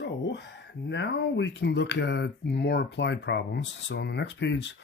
So now we can look at more applied problems. So on the next page,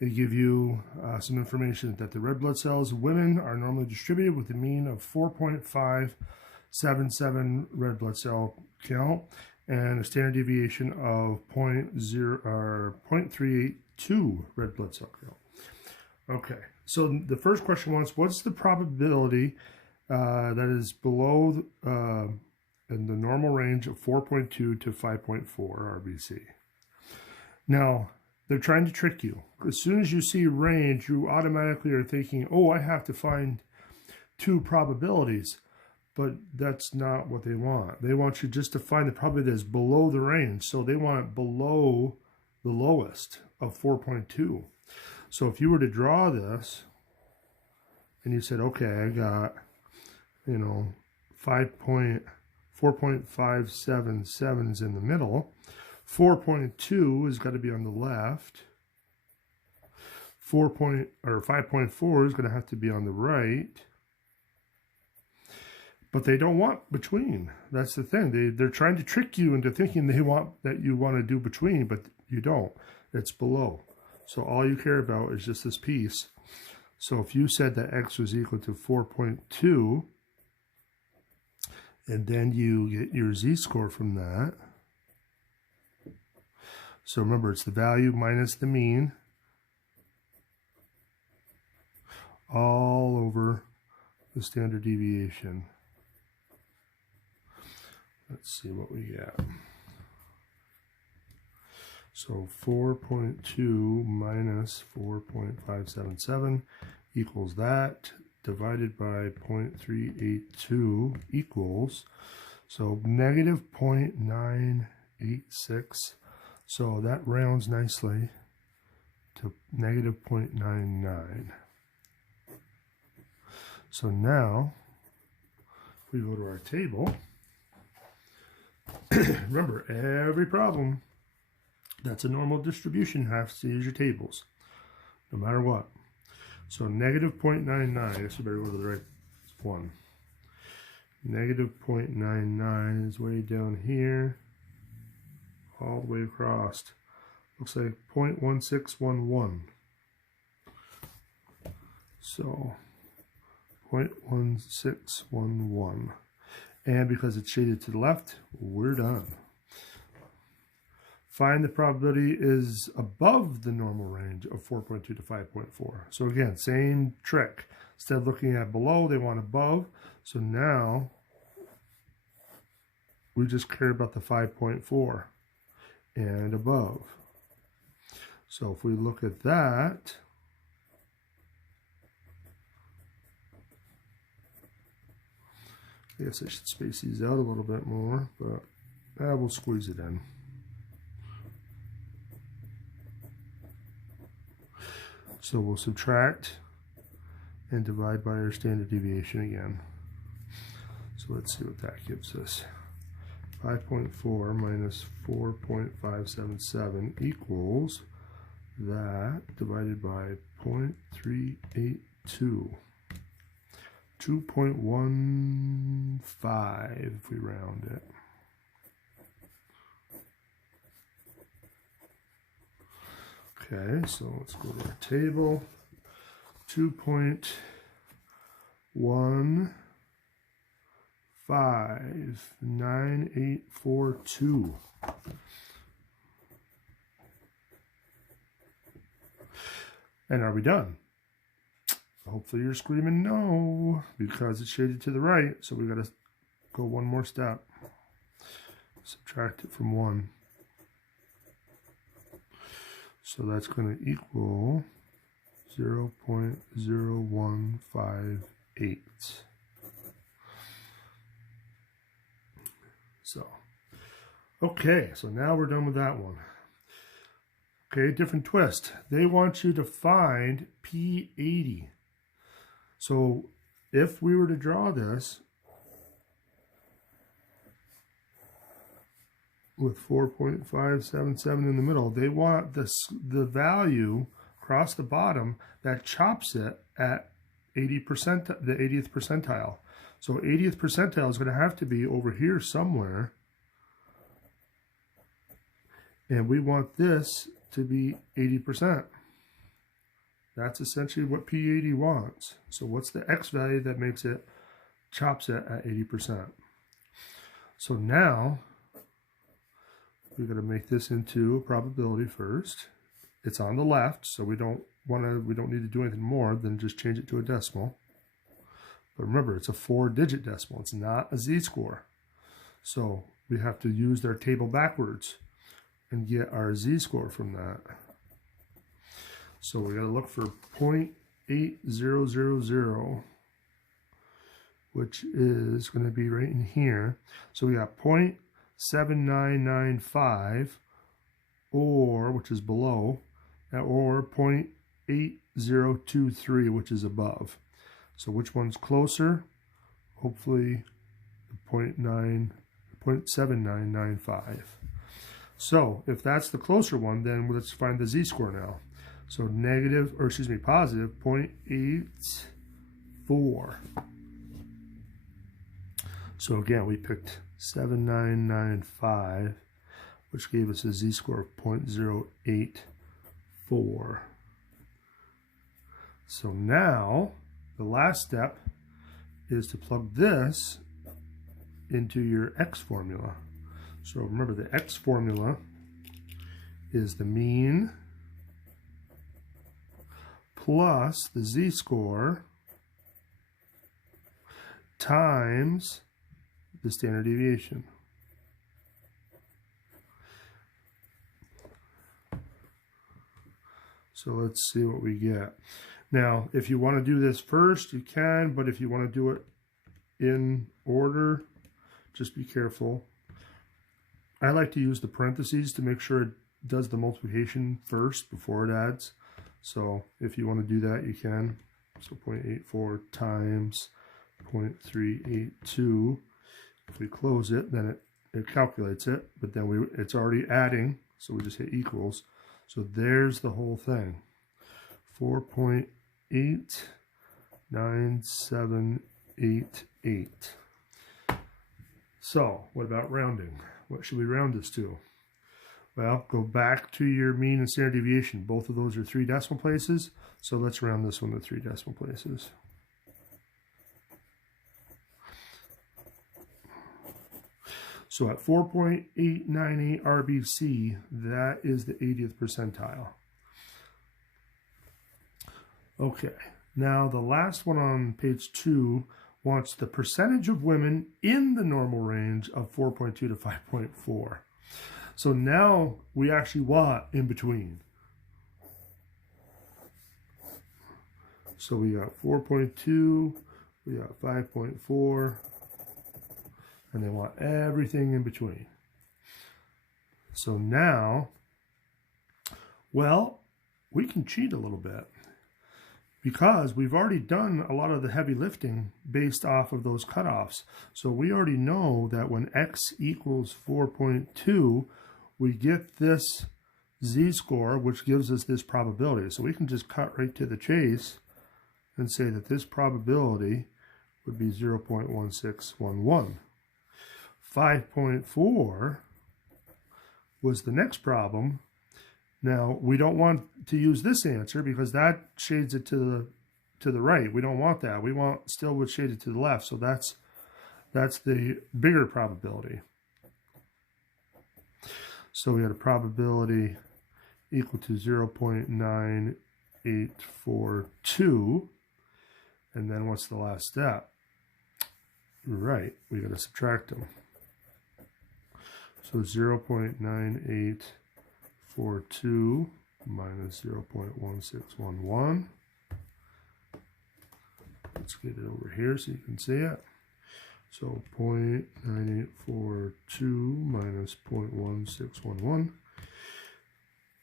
they give you some information that the red blood cells in women are normally distributed with a mean of 4.577 red blood cell count and a standard deviation of 0.382 red blood cell count. Okay, so the first question was, what's the probability that is below in the normal range of 4.2 to 5.4 RBC? Now, they're trying to trick you. As soon as you see range, you automatically are thinking, oh, I have to find two probabilities. But that's not what they want. They want you just to find the probability that's below the range. So they want it below the lowest of 4.2. So if you were to draw this, and you said, okay, I got, 4.577 is in the middle. 4.2 has got to be on the left. 5.4 is going to have to be on the right. But they don't want between. That's the thing. They're trying to trick you into thinking you want to do between, but you don't. It's below. So all you care about is just this piece. So if you said that x was equal to 4.2, and then you get your z-score from that. So remember, it's the value minus the mean all over the standard deviation. Let's see what we get. So 4.2 minus 4.577 equals that, divided by 0.382 equals, so negative 0.986. So that rounds nicely to negative 0.99. So now, if we go to our table, remember, every problem that's a normal distribution has to use your tables, no matter what. So negative 0.99, I guess we better go to the right one. Negative 0.99 is way down here, all the way across. Looks like 0.1611. So 0.1611. And because it's shaded to the left, we're done. Find the probability is above the normal range of 4.2 to 5.4. So again, same trick. Instead of looking at below, they want above. So now we just care about the 5.4 and above. So if we look at that, I guess I should space these out a little bit more, but we'll squeeze it in. So we'll subtract and divide by our standard deviation again. So let's see what that gives us. 5.4 minus 4.577 equals that divided by 0.382. 2.15 if we round it. Okay, so let's go to our table. 2.159842. And are we done? Hopefully you're screaming no, because it's shaded to the right, so we got to go one more step. Subtract it from 1. So that's going to equal 0.0158. So, okay, so now we're done with that one. Okay, different twist. They want you to find P80. So if we were to draw this with 4.577 in the middle, they want the value across the bottom that chops it at 80%, the 80th percentile. So 80th percentile is going to have to be over here somewhere And we want this to be 80%. That's essentially what P80 wants. So what's the X value that makes it, chops it at 80%? So now we're going to make this into a probability first. It's on the left, so we don't need to do anything more than just change it to a decimal. But remember, it's a 4-digit decimal. It's not a z-score. So we have to use their table backwards and get our z-score from that. So we got to look for 0.8000, which is going to be right in here. So we got 0.7995, or, which is below, or 0.8023, which is above. So which one's closer? Hopefully 0.7995. So if that's the closer one, then let's find the z-score now. So positive 0.84. So again, we picked 7995, which gave us a z-score of 0.084. So now the last step is to plug this into your X formula. So remember, the X formula is the mean plus the z-score times the standard deviation. So let's see what we get. Now, if you want to do this first, you can, but if you want to do it in order, just be careful. I like to use the parentheses to make sure it does the multiplication first before it adds. So if you want to do that, you can. So 0.84 times 0.382. If we close it, then it calculates it, but then it's already adding, so we just hit equals. So there's the whole thing. 4.89788. So what about rounding? What should we round this to? Well, go back to your mean and standard deviation. Both of those are 3 decimal places, so let's round this one to 3 decimal places. So at 4.898 RBC, that is the 80th percentile. Okay, now the last one on page 2 wants the percentage of women in the normal range of 4.2 to 5.4. So now we actually want in between. So we got 4.2, we got 5.4, and they want everything in between. So now, well, we can cheat a little bit because we've already done a lot of the heavy lifting based off of those cutoffs. So we already know that when x equals 4.2, we get this z-score, which gives us this probability. So we can just cut right to the chase and say that this probability would be 0.1611. 5.4 was the next problem. Now, we don't want to use this answer because that shades it to the right. We don't want that. We want still would shade it to the left. So that's the bigger probability. So we had a probability equal to 0.9842. And then what's the last step? Right, we got to subtract them. So 0.9842 minus 0.1611. Let's get it over here so you can see it. So 0.9842 minus 0.1611.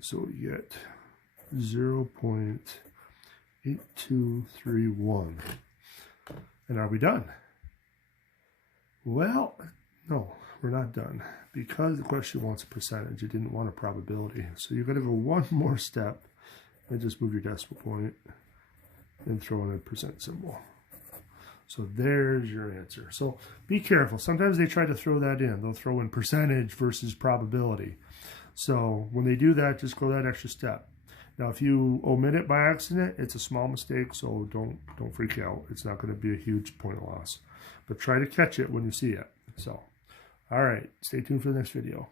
So we get 0.8231. And are we done? Well, no, we're not done because the question wants a percentage. It didn't want a probability. So you've got to go one more step and just move your decimal point and throw in a percent symbol. So there's your answer. So be careful. Sometimes they try to throw that in. They'll throw in percentage versus probability. So when they do that, just go that extra step. Now, if you omit it by accident, it's a small mistake, so don't freak out. It's not going to be a huge point loss. But try to catch it when you see it. So, all right, stay tuned for the next video.